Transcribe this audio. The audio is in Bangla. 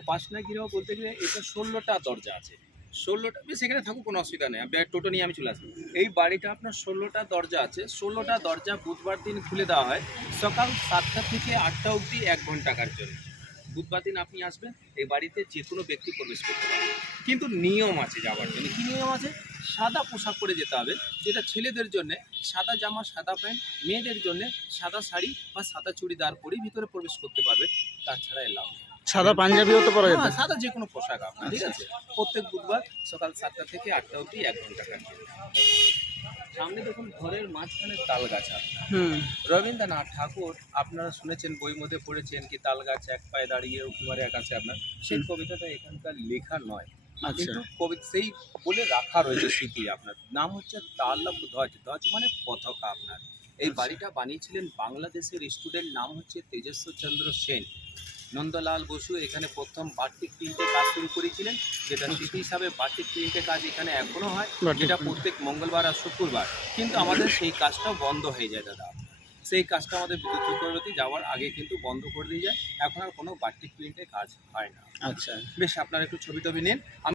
উপাসনা গৃহ বলতে গেলে এটা 16টা দরজা আছে। 16টা বেশ, এখানে থাকুক, কোনো অসুবিধা নেই। টোটো নিয়ে আমি চলে আসবো। এই বাড়িটা আপনার 16টা দরজা আছে। 16টা দরজা বুধবার দিন খুলে দেওয়া হয় সকাল 7টা থেকে 8টা অবধি 1 ঘন্টাকার জন্য। বুধবার দিন আপনি আসবেন, এই বাড়িতে যে কোনো ব্যক্তি প্রবেশ করতে পারবে। কিন্তু নিয়ম আছে যাওয়ার জন্য। কী নিয়ম আছে? সাদা পোশাক পরে যেতে হবে, যেটা ছেলেদের জন্যে সাদা জামা সাদা প্যান্ট, মেয়েদের জন্যে সাদা শাড়ি বা সাদা চুড়িদার পরেই ভিতরে প্রবেশ করতে পারবে, তাছাড়া এলাও নেই। সাদা পাঞ্জাবিও তো পরা যেত। হ্যাঁ, সাদা যে কোনো পোশাক আপনার, ঠিক আছে। প্রত্যেক বুধবার সকাল 7টা থেকে 8টা অবধি 1 ঘন্টা কাটবে। সামনে দেখুন ঘরের মাঝখানে তাল গাছ আপনার। রবীন্দ্রনাথ ঠাকুর আপনারা শুনেছেন, বই মধ্যে পড়েছেন কি তাল গাছ এক পায়ে দাঁড়িয়ে উপমারে এক আছে আপনার। সেই কবিতাটা এখানকার লেখা নয়, আচ্ছা। কিন্তু কবি সেই বলে রাখা রয়েছে স্মৃতি আপনার। নাম হচ্ছে তাল্লা ধ্বজ। ধ্বজ মানে পতাকা আপনার। এই বাড়িটা বানিয়েছিলেন বাংলাদেশের স্টুডেন্ট, নাম হচ্ছে তেজস্বর চন্দ্র সেন। নন্দলাল বসু এখানে প্রথম বার্ষিক প্রিন্টে কাজ শুরু করেছিলেন, যেটা স্মৃতি হিসাবে বার্ষিক প্রিন্টে কাজ এখানে এখনো হয়, বার্ষিক যেটা print। প্রত্যেক মঙ্গলবার আর শুক্রবার। কিন্তু আমাদের সেই কাজটাও বন্ধ হয়ে যায় দাদা। সেই কাজটা আমাদের বিদ্যুৎ চক্রবর্তী যাওয়ার আগে কিন্তু বন্ধ করে দিয়ে যায়। এখন আর কোনো বার্ষিক প্রিন্টে কাজ হয় না। আচ্ছা। বেশ, আপনারা একটু ছবি টবি নিন।